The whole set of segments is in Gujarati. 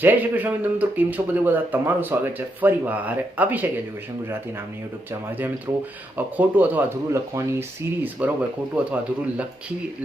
જય શ્રી કૃષ્ણ મિત્રો, કેમ છો બધા? તમારું સ્વાગત છે ફરીવાર અભિષેક એજ્યુકેશન ગુજરાતી નામની યુટ્યુબ ચેનલમાં. જે મિત્રો ખોટું અથવા અધૂરું લખવાની સિરીઝ, બરોબર, ખોટું અથવા અધૂરું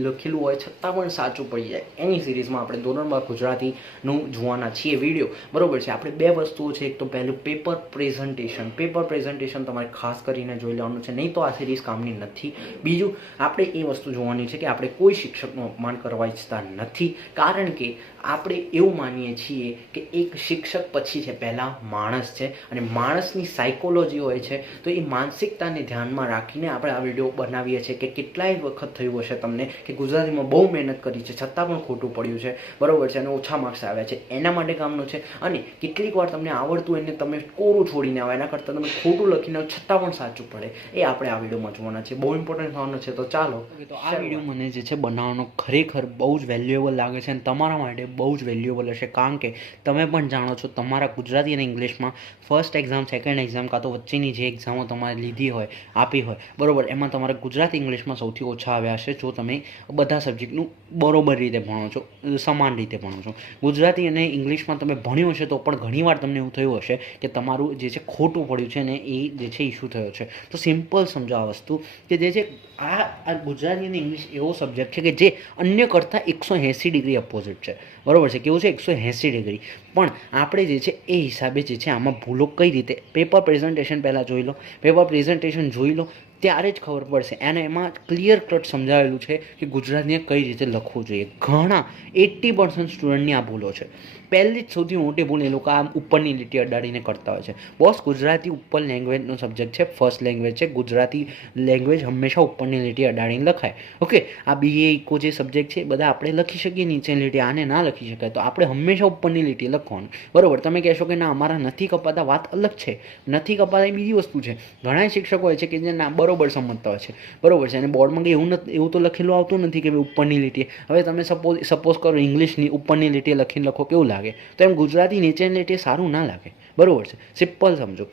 લખેલું હોય છતાં પણ સાચું પડી જાય એની સિરીઝમાં આપણે ધોરણ 2 ગુજરાતીનું જોવાના છીએ વિડીયો, બરોબર છે. આપણે બે વસ્તુઓ છે. એક તો પહેલું પેપર પ્રેઝન્ટેશન તમારે ખાસ કરીને જોઈ લેવાનું છે, નહીં તો આ સિરીઝ કામની નથી. બીજું, આપણે એ વસ્તુ જોવાની છે કે આપણે કોઈ શિક્ષકનું અપમાન કરવા ઈચ્છતા નથી, કારણ કે આપણે એવું માનીએ છીએ કે એક શિક્ષક પછી છે પહેલાં માણસ છે, અને માણસની સાયકોલોજી હોય છે. તો એ માનસિકતાને ધ્યાનમાં રાખીને આપણે આ વિડીયો બનાવીએ છીએ કે કેટલાય વખત થયું હશે તમને કે ગુજરાતીમાં બહુ મહેનત કરી છે છતાં પણ ખોટું પડ્યું છે, બરોબર છે, અને ઓછા માર્ક્સ આવ્યા છે. એના માટે કામનું છે. અને કેટલીક વાર તમને આવડતું એને તમે કોરું છોડીને આવો, એના કરતાં તમે ખોટું લખીને આવો છતાં પણ સાચું પડે, એ આપણે આ વિડીયોમાં જોવાના છે. બહુ ઇમ્પોર્ટન્ટ થવાનું છે. તો ચાલો, તો આ વિડીયો મને જે છે બનાવવાનો ખરેખર બહુ જ વેલ્યુએબલ લાગે છે, અને તમારા માટે બહુ જ વેલ્યુએબલ હશે, કારણ કે તમે પણ જાણો છો તમારા ગુજરાતી અને ઇંગ્લિશમાં ફર્સ્ટ એક્ઝામ, સેકન્ડ એક્ઝામ, કાં તો વચ્ચેની જે એક્ઝામો તમારે લીધી હોય, આપી હોય, બરોબર, એમાં તમારે ગુજરાતી ઇંગ્લિશમાં સૌથી ઓછા આવ્યા હશે જો તમે બધા સબ્જેક્ટનું બરોબર રીતે ભણો છો, સમાન રીતે ભણો છો. ગુજરાતી અને ઇંગ્લિશમાં તમે ભણ્યું હશે તો પણ ઘણીવાર તમને એવું થયું હશે કે તમારું જે છે ખોટું પડ્યું છે ને એ જે છે ઇસ્યુ થયો છે. તો સિમ્પલ સમજો આ વસ્તુ કે જે છે આ ગુજરાતી અને ઇંગ્લિશ એવો સબ્જેક્ટ છે કે જે અન્ય કરતાં 180 ડિગ્રી અપોઝિટ છે, બરોબર છે. કેવું છે? 180 ડિગ્રી. પણ આપણે જે છે એ હિસાબે જે છે આમાં ભૂલો કઈ રીતે, પેપર પ્રેઝન્ટેશન પહેલાં જોઈ લો, પેપર પ્રેઝન્ટેશન જોઈ લો ત્યારે જ ખબર પડશે. અને એમાં ક્લિયર કટ સમજાવેલું છે કે ગુજરાતીને કઈ રીતે લખવું જોઈએ. ઘણા 80% સ્ટુડન્ટની આ ભૂલો છે. પહેલી જ સૌથી મોટી ભૂલ એ લોકો આ ઉપરની લીટી અડાડીને કરતા હોય છે. બોસ, ગુજરાતી ઉપર લેંગ્વેજનો સબ્જેક્ટ છે, ફર્સ્ટ લેંગ્વેજ છે. ગુજરાતી લેંગ્વેજ હંમેશા ઉપરની લીટી અડાડીને લખાય. ઓકે, આ બીએ ઇકો જે સબ્જેક્ટ છે બધા આપણે લખી શકીએ નીચેની લીટી, આને ના લખી શકાય, તો આપણે હંમેશા ઉપરની લીટી લખવાનું, બરોબર. તમે કહેશો કે ના અમારા નથી કપાતા, વાત અલગ છે. નથી કપાતા એ બીજી વસ્તુ છે. ઘણા શિક્ષકો હોય છે કે જે ના બરોબર સમજતા હોય છે, બરોબર છે, અને બોર્ડમાં કંઈ એવું તો લખેલું આવતું નથી કે ઉપરની લીટી. હવે તમે સપોઝ કરો ઇંગ્લિશની ઉપરની લીટી લખીને લખો, કેવું લાગે? તો એમ ગુજરાતી નીચેની લીટી સારું ના લાગે, બરોબર છે. સિમ્પલ સમજો,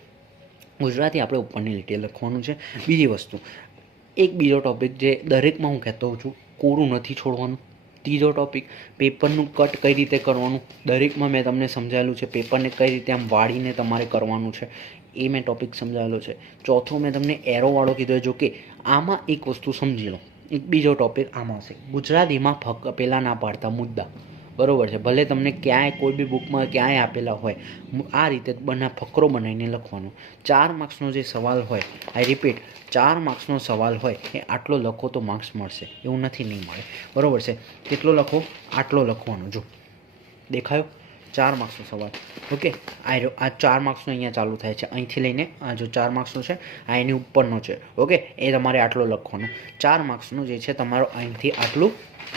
ગુજરાતી આપણે ઉપરની લીટીએ લખવાનું છે. બીજી વસ્તુ, એક બીજો ટોપિક જે દરેકમાં હું કહેતો હોઉં છું, કોરું નથી છોડવાનું. ત્રીજો ટોપિક, પેપરનું કટ કઈ રીતે કરવાનું. દરેકમાં મેં તમને સમજાવેલું છે પેપરને કઈ રીતે આમ વાળીને તમારે કરવાનું છે, એ મેં ટોપિક સમજાવેલો છે. ચોથો મેં તમને એરોવાળો કીધો. જો કે આમાં એક વસ્તુ સમજી લો, એક બીજો ટોપિક આમાં છે ગુજરાતીમાં પેલા ના પાડતા મુદ્દા, બરોબર છે. ભલે તમને ક્યાંય કોઈ બી બુકમાં ક્યાંય આપેલા હોય, આ રીતે ફકરો બનાવીને લખવાનો. 4 માર્ક્સનો જે સવાલ હોય, આઈ રિપીટ, 4 માર્ક્સનો સવાલ હોય એ આટલો લખો તો માર્ક્સ મળશે, એવું નથી, નહીં મળે, બરોબર છે. કેટલો લખો? આટલો લખવાનો. જો દેખાયો? 4 માર્ક્સનો સવાલ. ઓકે, આ 4 માર્ક્સનો અહીંયા ચાલુ થાય છે, અહીંથી લઈને આ જો 4 માર્ક્સનો છે, આ એની ઉપરનો છે. ઓકે, એ તમારે આટલો લખવાનો. 4 માર્ક્સનો જે છે તમારો અહીંથી આટલું,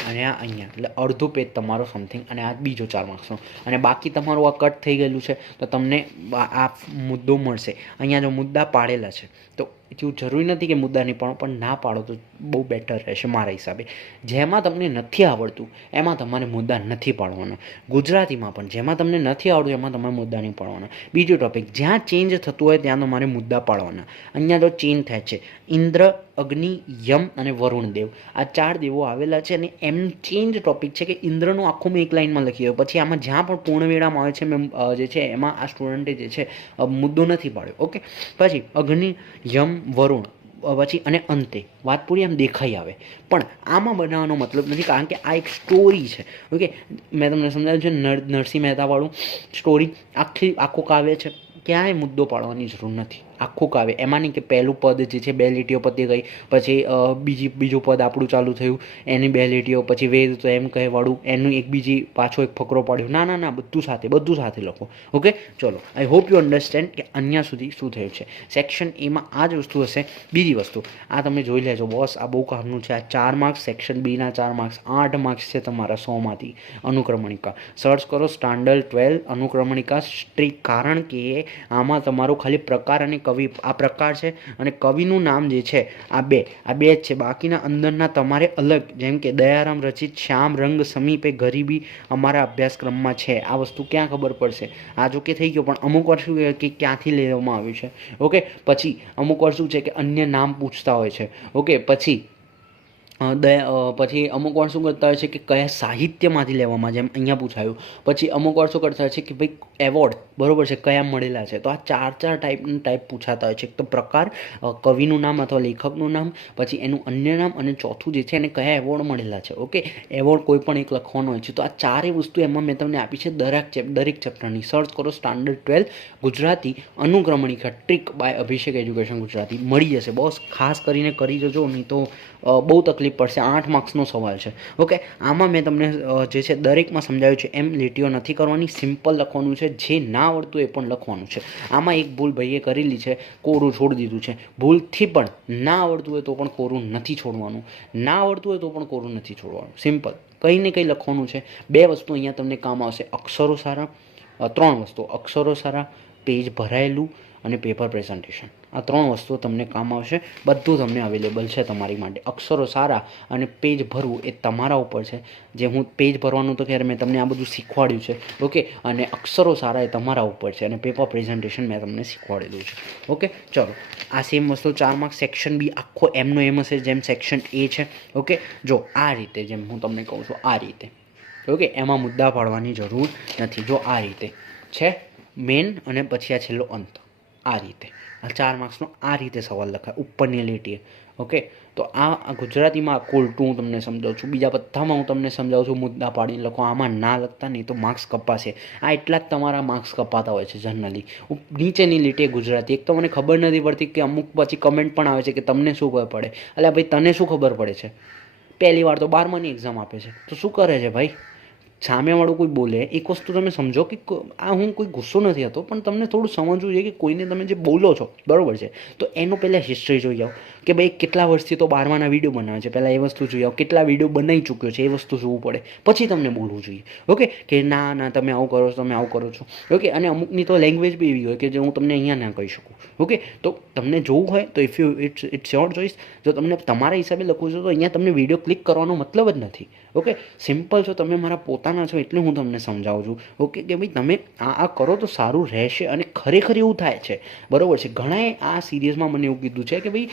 અને આ અહીંયા, એટલે અડધું પેજ તમારો સમથિંગ, અને આ બીજો 4 માર્ક્સનો. અને બાકી તમારું આ કટ થઈ ગયેલું છે તો તમને આ મુદ્દો મળશે. અહીંયા જો મુદ્દા પાડેલા છે તો એવું જરૂરી નથી કે મુદ્દા નહીં પાડો, પણ ના પાડો તો બહુ બેટર રહેશે મારા હિસાબે. જેમાં તમને નથી આવડતું એમાં તમારે મુદ્દા નથી પાડવાના. ગુજરાતીમાં પણ જેમાં તમને નથી આવડતું એમાં તમારે મુદ્દા નહીં પાડવાના. બીજો ટોપિક, જ્યાં ચેન્જ થતું હોય ત્યાં તમારે મુદ્દા પાડવાના. અહીંયા જો ચેન્જ થાય છે, ઇન્દ્ર, અગ્નિ, યમ અને વરુણ દેવ, આ 4 દેવો આવેલા છે, અને એમનું ચેન્જ ટોપિક છે કે ઇન્દ્રનું આખું મેં એક લાઇનમાં લખી દઉં. પછી આમાં જ્યાં પણ પૂર્ણવિરામ આવે છે મેં જે છે એમાં આ સ્ટુડન્ટે જે છે મુદ્દો નથી પાડ્યો. ઓકે, પછી અગ્નિ, યમ, વરુણ, પછી અને અંતે વાત પૂરી આમ દેખાઈ આવે. પણ આમાં બનાવવાનો મતલબ નથી, કારણ કે આ એક સ્ટોરી છે. ઓકે, મેં તમને સમજાવ્યું છે નરસિંહ મહેતાવાળું સ્ટોરી, આખું કાવ્ય છે, ક્યાંય મુદ્દો પાડવાની જરૂર નથી. આખું કાવ્ય, એમાં નહીં કે પહેલું પદ જે છે 2 લીટીઓ પતી ગઈ, પછી બીજું પદ આપણું ચાલુ થયું, એની 2 લીટીઓ, પછી વેદ તો એમ કહેવાળું, એનું એક બીજી પાછો એક ફકરો પાડ્યો. ના, બધું સાથે લખો. ઓકે, ચલો, આઈ હોપ યુ અન્ડરસ્ટેન્ડ કે અહીંયા સુધી શું થયું છે. સેક્શન એમાં આ જ વસ્તુ હશે. બીજી વસ્તુ આ તમે જોઈ લેજો બોસ, આ બહુ કામનું છે. આ 4 માર્ક્સ, સેક્શન બીના 4 માર્ક્સ, 8 માર્ક્સ છે તમારા 100માંથી. અનુક્રમણિકા સર્ચ કરો, સ્ટાન્ડર્ડ 12 અનુક્રમણિકા સ્ટ્રીક, કારણ કે આમાં તમારો ખાલી પ્રકાર અને કવિ, આ પ્રકાર છે અને કવિનું નામ જે છે આ બે જ છે. બાકીના અંદરના તમારે અલગ, જેમ કે દયારામ રચિત શ્યામ રંગ સમીપે ગરીબી અમારા અભ્યાસક્રમમાં છે. આ વસ્તુ ક્યાં ખબર પડશે? આ જો કે થઈ ગયો, પણ અમુક વાર શું કે ક્યાંથી લેવામાં આવ્યું છે. ઓકે, પછી અમુક વાર શું છે કે અન્ય નામ પૂછતા હોય છે. ઓકે, પછી પછી અમુક વાર શું કરતા હોય છે કે કયા સાહિત્યમાંથી લેવામાં, જેમ અહીંયા પૂછાયું. પછી અમુક વાર શું કરતા હોય છે કે ભાઈ એવોર્ડ, બરાબર છે, કયા મળેલા છે. તો આ ચાર ટાઈપ પૂછાતા હોય છે. એક તો પ્રકાર, કવિનું નામ અથવા લેખકનું નામ, પછી એનું અન્ય નામ, અને ચોથું જે છે એને કયા એવોર્ડ મળેલા છે. ઓકે, એવોર્ડ કોઈ પણ એક લખવાનો હોય છે. તો આ ચારેય વસ્તુ એમાં મેં તમને આપી છે દરેક ચેપ્ટરની. સર્ચ કરો સ્ટાન્ડર્ડ 12 ગુજરાતી અનુક્રમણિકા trick by Abhishek education Gujarati, મળી જશે. બોસ ખાસ કરીને કરી જજો, નહીં તો બહુ તકલીફ પડશે. 8 માર્ક્સનો સવાલ છે. ઓકે, આમાં મેં તમને જે છે દરેકમાં સમજાવ્યું છે એમ લીટીઓ નથી કરવાની, સિમ્પલ લખવાનું છે. જે ના આવડતું એ પણ લખવાનું છે. આમાં એક ભૂલ ભાઈએ કરેલી છે, કોરું છોડી દીધું છે. ભૂલથી પણ ના આવડતું હોય તો પણ કોરું નથી છોડવાનું, ના આવડતું હોય તો પણ કોરું નથી છોડવાનું. સિમ્પલ કંઈ ને કંઈ લખવાનું છે. 2 વસ્તુ અહીંયા તમને કામ આવશે, અક્ષરો સારા. 3 વસ્તુ, અક્ષરો સારા, પેજ ભરાયેલું અને પેપર પ્રેઝન્ટેશન. આ 3 વસ્તુઓ તમને કામ આવશે. બધું તમને અવેલેબલ છે તમારી માટે. અક્ષરો સારા અને પેજ ભરવું એ તમારા ઉપર છે. જે હું પેજ ભરવાનું તો ક્યારે મેં તમને આ બધું શીખવાડ્યું છે. ઓકે, અને અક્ષરો સારા એ તમારા ઉપર છે, અને પેપર પ્રેઝન્ટેશન મેં તમને શીખવાડેલું છે. ઓકે, ચલો, આ સેમ વસ્તુ 4 માર્ક્સ. સેક્શન બી આખો એમનો એમ હશે જેમ સેક્શન એ છે. ઓકે, જો આ રીતે, જેમ હું તમને કહું છું આ રીતે. ઓકે, એમાં મુદ્દા પાડવાની જરૂર નથી. જો આ રીતે છે મેન, અને પછી આ છેલ્લો અંત. આ રીતે આ 4 માર્ક્સનો આ રીતે સવાલ લખાય ઉપરની લીટીએ. ઓકે, તો આ ગુજરાતીમાં કોલટું હું તમને સમજાવું છું. બીજા બધામાં હું તમને સમજાવું છું મુદ્દા પાડીને લખો. આમાં ના લખતા, નહીં તો માર્ક્સ કપાશે. આ એટલા જ તમારા માર્ક્સ કપાતા હોય છે જનરલી. નીચેની લીટીએ ગુજરાતી. એક તો મને ખબર નથી પડતી કે અમુક પછી કમેન્ટ પણ આવે છે કે તમને શું ખબર પડે. એટલે ભાઈ તને શું ખબર પડે છે? પહેલી વાર તો 12માની એક્ઝામ આપે છે, તો શું કરે છે ભાઈ? સામેવાળું કોઈ બોલે, એક વસ્તુ તમે સમજો કે આ હું કોઈ ગુસ્સો નથી હતો, પણ તમને થોડું સમજવું જોઈએ કે કોઈને તમે જે બોલો છો, બરાબર છે, તો એનું પહેલાં હિસ્ટ્રી જોઈ આવો કે ભાઈ કેટલા વર્ષથી તો 12માના વિડીયો બનાવે છે. પહેલાં એ વસ્તુ જોઈ આવો, કેટલા વિડીયો બનાવી ચૂક્યો છે એ વસ્તુ જોવું પડે. પછી તમને બોલવું જોઈએ. ઓકે, કે ના તમે આવું કરો છો, તમે આવું કરો છો. ઓકે, અને અમુકની તો લેંગ્વેજ બી એવી હોય કે જે હું તમને અહીંયા ના કહી શકું. ઓકે, તો તમને જોવું હોય તો ઇટ્સ યોર ચોઇસ. જો તમને તમારા હિસાબે લખવું છે તો અહીંયા તમને વિડીયો ક્લિક કરવાનો મતલબ જ નથી. ઓકે, સિમ્પલ છો, તમે મારા પોતાના છો એટલે હું તમને સમજાવું છું. ઓકે, કે ભાઈ તમે આ કરો તો સારું રહેશે. અને ખરેખર એવું થાય છે, બરાબર છે. ઘણાએ આ સિરીઝમાં મને એવું કીધું છે કે ભાઈ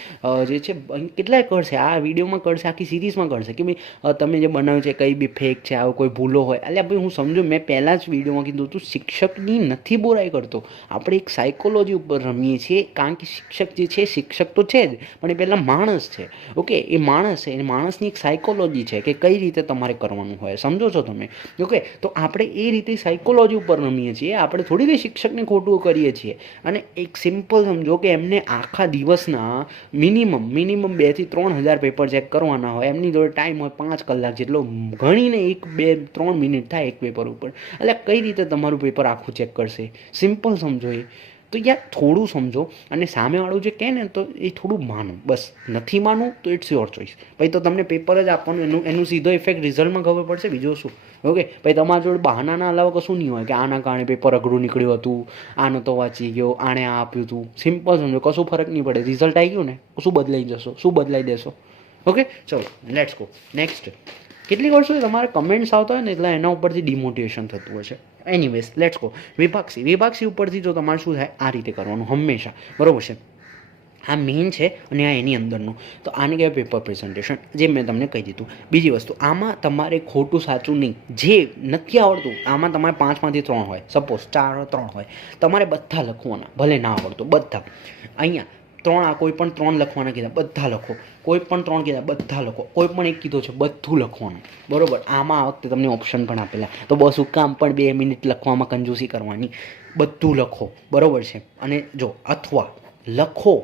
જે છે કેટલાય કરશે, આ વિડીયોમાં કરશે, આખી સિરીઝમાં કરશે કે ભાઈ તમે જે બનાવ્યું છે કંઈ બી ફેક છે, આવો કોઈ ભૂલો હોય. એટલે ભાઈ હું સમજો, મેં પહેલાં જ વિડીયોમાં કીધું હતું, શિક્ષકની નથી બુરાઈ કરતો. આપણે એક સાયકોલોજી ઉપર રમીએ છીએ, કારણ કે શિક્ષક જે છે, શિક્ષક તો છે જ, પણ એ પહેલાં માણસ છે. ઓકે, એ માણસ છે, એ માણસની એક સાયકોલોજી છે કે કઈ રીતે તમારે કરવાનું હોય. સમજો છો તમે? ઓકે, તો આપણે એ રીતે સાયકોલોજી ઉપર રમીએ છીએ. આપણે થોડી કંઈ શિક્ષકને ખોટું કરીએ છીએ. અને એક સિમ્પલ સમજો કે એમને આખા દિવસના મિનિમમ 2 થી 3 હજાર પેપર ચેક કરવાના હોય. એમની જોડે ટાઈમ હોય 5 કલાક જેટલો, ગણીને 1, 2, 3 મિનિટ થાય એક પેપર ઉપર. એટલે કઈ રીતે તમારું પેપર આખું ચેક કરશે? સિમ્પલ સમજો. એ તો યાર થોડું સમજો. અને સામેવાળું જે કહે ને તો એ થોડું માનો. બસ નથી માનવું તો ઇટ્સ યોર ચોઇસ. ભાઈ તો તમને પેપર જ આપવાનું, એનું સીધો ઇફેક્ટ રિઝલ્ટમાં ખબર પડશે, બીજું શું. ઓકે, ભાઈ તમારા જોડે બહાનાના અલાવા કશું નહીં હોય કે આના કારણે પેપર અઘરું નીકળ્યું હતું, આનો તો વાંચી ગયો, આણે આ આપ્યું હતું. સિમ્પલ સમજો, કશું ફરક નહીં પડે. રિઝલ્ટ આવી ગયું ને, શું બદલાઈ જશો, શું બદલાઈ દેશો. ઓકે, ચલો લેટ્સ ગો નેક્સ્ટ. કેટલીક વાર શું તમારે કમેન્ટ્સ આવતા હોય ને એટલે એના ઉપરથી ડિમોટિવેશન થતું હોય છે. Anyways let's go. વિભાગ સી ઉપરથી જો તમારે શું થાય, આ રીતે કરવાનું હંમેશા, બરાબર છે. આ મેઇન છે અને આ એની અંદરનું. તો આને કહેવાય પેપર પ્રેઝન્ટેશન, જે મેં તમને કહી દીધું. બીજી વસ્તુ, આમાં તમારે ખોટું સાચું નહીં, જે નથી આવડતું આમાં તમારે 5માંથી 3 હોય, સપોઝ 4 હોય 3 હોય, તમારે બધા લખવાના, ભલે ના આવડતું બધા. અહીંયા 3, કોઈ પણ 3 લખવાના કીધા, બધા લખો. કોઈ પણ 3 કીધા, બધા લખો. કોઈ પણ 1 કીધો છે, બધું લખવાનું, બરાબર. આમાં આ વખતે તમને ઓપ્શન પણ આપેલા, તો બસ કામ પણ 2 મિનિટ લખવામાં કંજૂસી કરવાની. બધું લખો, બરાબર છે. અને જો અથવા લખો,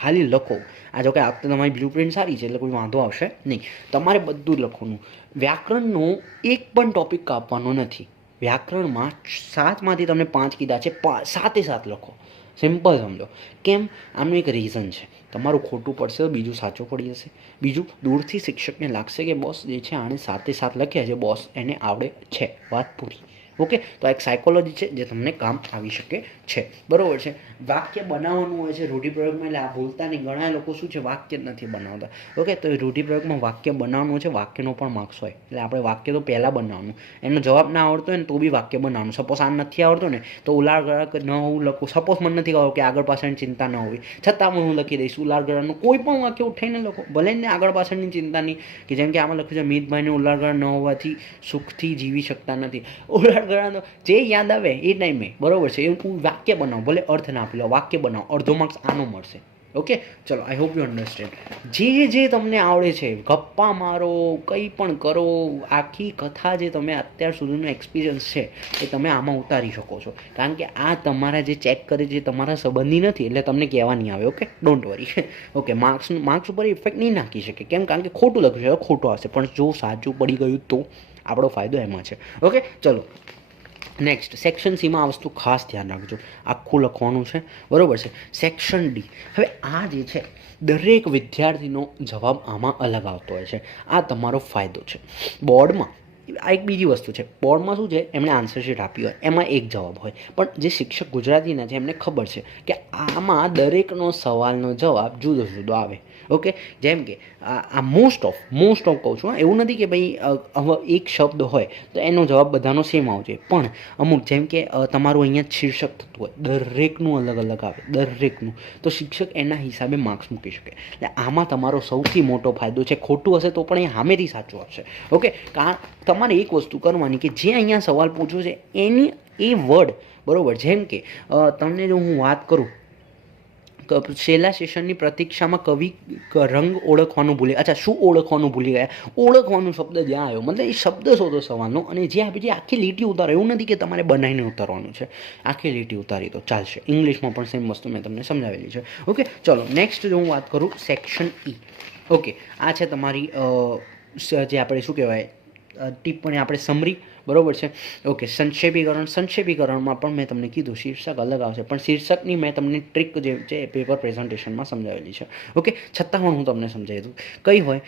ખાલી લખો. આ જો કે આ વખતે તમારી બ્લુપ્રિન્ટ સારી છે એટલે કોઈ વાંધો આવશે નહીં. તમારે બધું જ લખવાનું. વ્યાકરણનો એક પણ ટોપિક કાપવાનો નથી. વ્યાકરણમાં 7માંથી તમને 5 કીધા છે, 7 લખો. સિમ્પલ સમજો. કેમ? આનું એક રીઝન છે. તમારું ખોટું પડશે તો બીજું સાચું પડી જશે. બીજું, દૂરથી શિક્ષકને લાગશે કે બોસ જે છે આણે 7 લખ્યા છે, બોસ એને આવડે છે, વાત પૂરી. ઓકે, તો આ એક સાયકોલોજી છે જે તમને કામ આવી શકે છે, બરાબર છે. વાક્ય બનાવવાનું હોય છે રૂઢિપ્રયોગમાં, એટલે આ ભૂલતા નહીં. ઘણા લોકો શું છે વાક્ય જ નથી બનાવતા. ઓકે, તો એ રૂઢિપ્રયોગમાં વાક્ય બનાવવાનું હોય છે, વાક્યનો પણ માર્ક્સ હોય, એટલે આપણે વાક્ય તો પહેલાં બનાવવાનું. એનો જવાબ ના આવડતો હોય ને તો બી વાક્ય બનાવવાનું. સપોઝ આ નથી આવડતો ને તો ઉલાળગળા ન હોવું લખું. સપોઝ મને નથી ખબર કે આગળ પાછળની ચિંતા ન હોવી, છતાં પણ હું લખી દઈશ ઉલાળગળાનું કોઈ પણ વાક્ય ઉઠાઈને લખો, ભલે ને આગળ પાછળની ચિંતા નહીં. કે જેમ કે આમાં લખ્યું છે મિતભાઈને ઉલાળગળા ન હોવાથી સુખથી જીવી શકતા નથી. ઉલાળગળાનો જે યાદ આવે એ ટાઈમે, બરોબર છે, એવું વાક્ય બનાવો, ભલે અર્થ ના આપી લો, વાક્ય બનાવો, અડધો માર્ક્સ આનો મળશે. ઓકે, ચલો, આઈ હોપ યુ અન્ડરસ્ટેન્ડ. જે તમને આવડે છે ગપ્પા મારો, કંઈ પણ કરો, આખી કથા જે તમે અત્યાર સુધીનો એક્સપિરિયન્સ છે એ તમે આમાં ઉતારી શકો છો. કારણ કે આ તમારા જે ચેક કરે છે તમારા સંબંધી નથી, એટલે તમને કહેવા નહીં આવે. Okay, don't worry. Okay, marks ઉપર ઇફેક્ટ નહીં નાખી શકે, કેમ? કારણ કે ખોટું લખ્યું છે, ખોટું આવશે, પણ જો સાચું પડી ગયું તો આપણો ફાયદો એમાં છે. ઓકે, ચલો નેક્સ્ટ સેક્શન સીમાં આ વસ્તુ ખાસ ધ્યાન રાખજો. આખું લખવાનું છે, બરાબર છે. Section D. હવે આ જે છે દરેક વિદ્યાર્થીનો જવાબ આમાં અલગ આવતો હોય છે. આ તમારો ફાયદો છે. બોર્ડમાં આ એક બીજી વસ્તુ છે. બોર્ડમાં શું છે, એમણે આન્સર શીટ આપી હોય, એમાં એક જવાબ હોય, પણ જે શિક્ષક ગુજરાતીના છે એમને ખબર છે કે આમાં દરેકનો સવાલનો જવાબ જુદો જુદો આવે. ઓકે, જેમ કે આ મોસ્ટ ઓફ કહું છું, એવું નથી કે ભાઈ એક શબ્દ હોય તો એનો જવાબ બધાનો સેમ આવશે, પણ અમુક જેમ કે તમારું અહીંયા શીર્ષક થતું હોય, દરેકનું અલગ અલગ આવે, દરેકનું, તો શિક્ષક એના હિસાબે માર્ક્સ મૂકી શકે. એટલે આમાં તમારો સૌથી મોટો ફાયદો છે. ખોટું હશે તો પણ એ સામેથી સાચું આપશે. ઓકે, તમારે એક વસ્તુ કરવાની કે જે અહીંયા સવાલ પૂછ્યો છે એની એ વર્ડ, બરાબર, જેમ કે તમને જો હું વાત કરું, છેલ્લા સેશનની પ્રતીક્ષામાં કવિ રંગ ઓળખવાનું ભૂલી, અચ્છા, શું ઓળખવાનું ભૂલી ગયા? ઓળખવાનું શબ્દ જ્યાં આવ્યો, મતલબ એ શબ્દ શોધો સવાલનો, અને જે આપી આખી લીટી ઉતારો. એવું નથી કે તમારે બનાવીને ઉતારવાનું છે, આખી લીટી ઉતારી તો ચાલશે. ઇંગ્લિશમાં પણ સેમ વસ્તુ મેં તમને સમજાવેલી છે. ઓકે, ચલો નેક્સ્ટ જો હું વાત કરું, સેક્શન ઈ. ઓકે, આ છે તમારી જે આપણે શું કહેવાય ટિપ્પણી, આપણે સમરી, બરાબર છે. ઓકે, સંક્ષેપીકરણમાં પણ મેં તમને કીધું શીર્ષક અલગ આવશે, પણ શીર્ષકની મેં તમને ટ્રીક જે છે પેપર પ્રેઝન્ટેશનમાં સમજાવેલી છે. ઓકે, છતાં પણ હું તમને સમજાવી દઉં. કઈ હોય,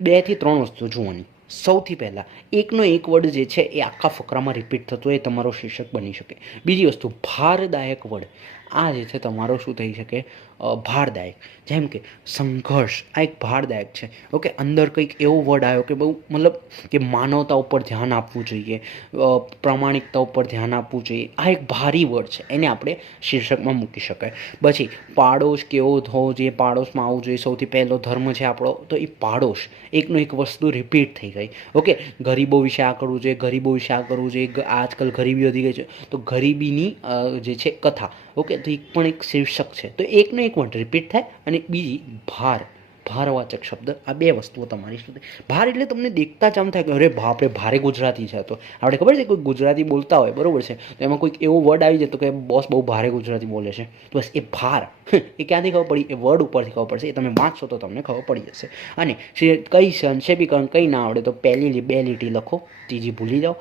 2 થી 3 વસ્તુ જોવાની. સૌથી પહેલાં એકનો એક વર્ડ જે છે એ આખા ફકરામાં રિપીટ થતો એ તમારો શીર્ષક બની શકે. બીજી વસ્તુ, ભારદાયક વર્ડ. આ જે છે તમારો શું થઈ શકે, ભારદાયક. જેમ કે સંઘર્ષ, આ એક ભારદાયક છે. ઓકે, અંદર કંઈક એવો વર્ડ આવ્યો કે બહુ મતલબ કે માનવતા ઉપર ધ્યાન આપવું જોઈએ, પ્રામાણિકતા ઉપર ધ્યાન આપવું જોઈએ, આ એક ભારી વર્ડ છે, એને આપણે શીર્ષકમાં મૂકી શકાય. પછી પાડોશ કેવો હોવો જોઈએ, પાડોશમાં આવવું જોઈએ. સૌથી પહેલો ધર્મ છે આપણો, તો એ પાડોશ, એકનો એક વસ્તુ રિપીટ થઈ ગઈ. ઓકે, ગરીબો વિશે આ કરવું જોઈએ, ગરીબો વિશે આ કરવું જોઈએ, આજકાલ ગરીબી વધી ગઈ છે તો ગરીબીની જે છે કથા. ઓકે, તો એક પણ એક શીર્ષક છે, તો એકનો એક વર્ડ રિપીટ થાય. અને બીજી ભારવાચક શબ્દ. આ 2 વસ્તુઓ તમારી શું થાય. ભાર એટલે તમને દેખતા જ આમ થાય કે અરે બાપરે, ભારે ગુજરાતી છે. તો આપણે ખબર છે કોઈ ગુજરાતી બોલતા હોય, બરાબર છે, તો એમાં કોઈક એવો વર્ડ આવી જાય તો કે બોસ બહુ ભારે ગુજરાતી બોલે છે, તો બસ એ ભાર એ ક્યાંથી ખબર પડી? એ વર્ડ ઉપરથી ખબર પડશે. એ તમે વાંચશો તો તમને ખબર પડી જશે. અને કઈ સંક્ષેપીકરણ કંઈ ના આવડે તો પહેલી 2 લીટી લખો, ત્રીજી ભૂલી જાઓ.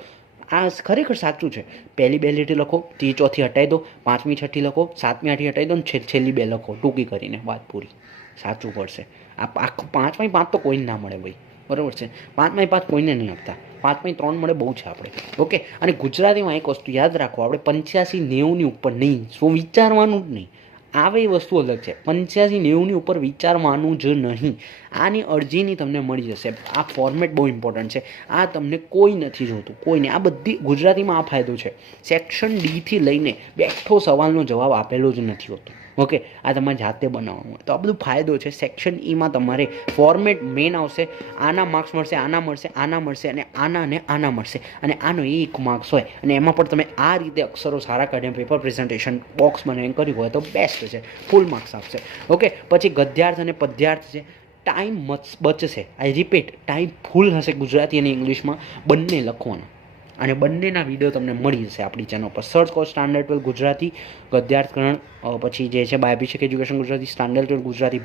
આ ખરેખર સાચું છે. પહેલી 2 લીટી લખો, ત્રીજી ચોથી હટાવી દો, 5મી 6ઠ્ઠી લખો, 7મી 8ઠી હટાવી દો, ને છેલ્લી 2 લખો ટૂંકી કરીને, વાત પૂરી. સાચું પડશે. આ આખું 5માંથી 5 તો કોઈને ના મળે ભાઈ, બરાબર છે. 5માંથી 5 કોઈને નહીં આપતા, 5માંથી 3 મળે બહુ છે આપણે. ઓકે, અને ગુજરાતીમાં એક વસ્તુ યાદ રાખો, આપણે 85-90ની ઉપર નહીં, શું વિચારવાનું જ નહીં. આવે એ વસ્તુ અલગ છે. 85-90ની ઉપર વિચારવાનું જ નહીં. આની અરજીની તમને મળી જશે. આ ફોર્મેટ બહુ ઇમ્પોર્ટન્ટ છે. આ તમને કોઈ નથી જોતું, કોઈને. આ બધી ગુજરાતીમાં આ ફાયદો છે. સેક્શન ડીથી લઈને બેઠો સવાલનો જવાબ આપેલો જ નથી હોતો. ઓકે, આ તમારે જાતે બનાવવાનું હોય તો આ બધું ફાયદો છે. સેક્શન ઈમાં તમારે ફોર્મેટ મેન આવશે, આના માર્ક્સ મળશે, આના મળશે, આના મળશે, અને આના મળશે, અને આનો 1 માર્ક્સ હોય. અને એમાં પણ તમે આ રીતે અક્ષરો સારા કાઢીને પેપર પ્રેઝન્ટેશન બોક્સ બનાવીને કર્યું હોય તો બેસ્ટ છે, ફૂલ માર્ક્સ આપશે. ઓકે, પછી ગદ્યાર્થ અને પદ્યાર્થ છે. ટાઈમ બચશે. આઈ રિપીટ, ટાઈમ ફૂલ હશે ગુજરાતી અને ઇંગ્લિશમાં બંને લખવાના. અને બંનેના વિડીયો તમને મળી જશે આપણી ચેનલ પર. સર્ચ કરો સ્ટાન્ડર્ડ 12 ગુજરાતી ગદ્યાર્થકરણ, પછી જે છે બાયભિષેક એજ્યુકેશન ગુજરાતી, સ્ટાન્ડર્ડ 12 ગુજરાતી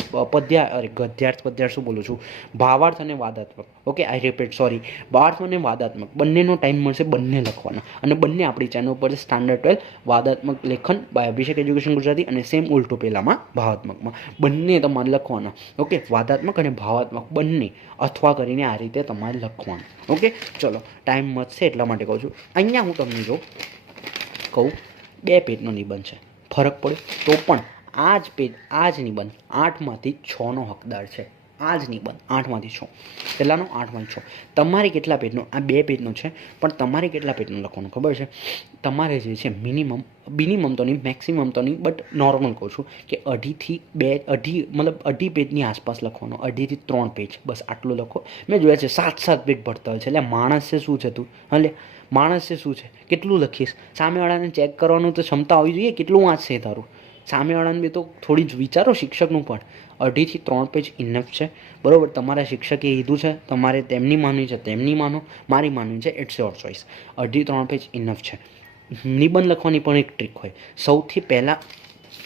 ગદ્યાર્થ શું બોલું છું, ભાવાર્થ અને વાદાત્મક. ઓકે, આઈ રિપીટ, સોરી, ભાવાર્થ અને વાદાત્મક બંનેનો ટાઈમ મળશે, બંને લખવાના. અને બંને આપણી ચેનલ પર સ્ટાન્ડર્ડ 12 વાદાત્મક લેખન બાયભિષેક એજ્યુકેશન ગુજરાતી, અને સેમ ઉલટું પહેલામાં ભાવાત્મકમાં બંને તમારે લખવાના. ઓકે, વાદાત્મક અને ભાવાત્મક બંને અથવા કરીને આ રીતે તમારે લખવાનું. ઓકે, ચલો, ટાઈમ મળશે એટલા માટે માટે કહું છું. અહીંયા હું તમને જો કહું 2 પેજનો નિબંધ છે, ફરક પડ્યો તો પણ આ જ પેજ, આ જ નિબંધ 8માંથી 6નો હકદાર છે. આ જ નિબંધ 8માંથી 6, પહેલાંનો 8માંથી 6. તમારે કેટલા પેજનો? આ 2 પેજનો છે, પણ તમારે કેટલા પેજનું લખવાનું ખબર છે? તમારે જે છે મિનિમમ તો નહીં, મેક્સિમમ તો નહીં, બટ નોર્મલ કહું છું કે 2.5 મતલબ 2.5 પેજની આસપાસ લખવાનો, 2.5 થી 3 પેજ, બસ આટલું લખો. મેં જોયા છે 7 પેજ ભરતા હોય છે. એટલે માણસ છે શું છે તું? એટલે માણસ છે શું છે? કેટલું લખીશ? સામેવાળાને ચેક કરવાનું તો ક્ષમતા હોવી જોઈએ, કેટલું વાંચશે તારું? સામેવાળાને બી તો થોડી જ વિચારો, શિક્ષકનું પણ 2.5 થી 3 પેજ ઇનફ છે, બરાબર. તમારા શિક્ષકે કીધું છે, તમારે તેમની માનવી છે તેમની માનો, મારી માનવી છે ઇટ્સ યોર ચોઇસ. 2.5 થી 3 પેજ ઇનફ છે. નિબંધ લખવાની પણ એક ટ્રીક હોય. સૌથી પહેલાં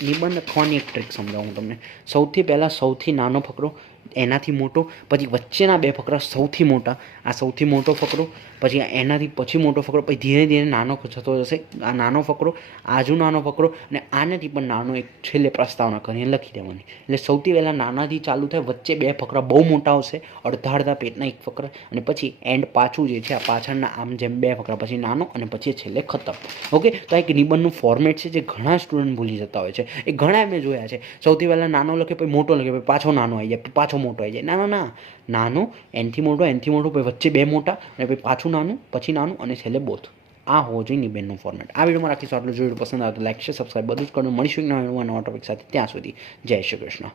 નિબંધ લખવાની એક ટ્રીક સમજાવું તમને. સૌથી પહેલાં સૌથી નાનો ફકરો, એનાથી મોટો, પછી વચ્ચેના 2 ફકરા સૌથી મોટા, આ સૌથી મોટો ફકરો, પછી એનાથી પછી મોટો ફકરો, પછી ધીરે ધીરે નાનો થતો જશે. આ નાનો ફકરો, આજુ નાનો ફકરો, અને આનાથી પણ નાનો એક છેલ્લે પ્રસ્તાવના કરીને લખી દેવાની. એટલે સૌથી પહેલાં નાનાથી ચાલુ થાય, વચ્ચે 2 ફકરા બહુ મોટા આવશે, અડધા પેજના 1 ફકરા, અને પછી એન્ડ પાછું જે છે આ પાછળના આમ જેમ 2 ફકરા, પછી નાનો, અને પછી છેલ્લે ખતમ. ઓકે, તો આ એક નિબંધનું ફોર્મેટ છે જે ઘણા સ્ટુડન્ટ ભૂલી જતા હોય છે. એ ઘણા મેં જોયા છે, સૌથી પહેલાં નાનો લખે, પછી મોટો લખે, પછી પાછો નાનો આવી જાય, પાછો મોટો આવી જાય. ના, નાનો, એનથી મોટો, પછી વચ્ચે 2 મોટા, અને પછી પાછું નાનું, પછી નાનું, અને છેલ્લે બોથ. આ હોવો જોઈએ નિબંધનું ફોર્મેટ. આ વિડીયોમાં રાખીશું આટલું. જો પસંદ આવે તો લાઈક છે, સબસ્ક્રાઈબ બધું જ કરવાનું. મળીશું એક નવા ટોપિક સાથે. ત્યાં સુધી જય શ્રી કૃષ્ણ.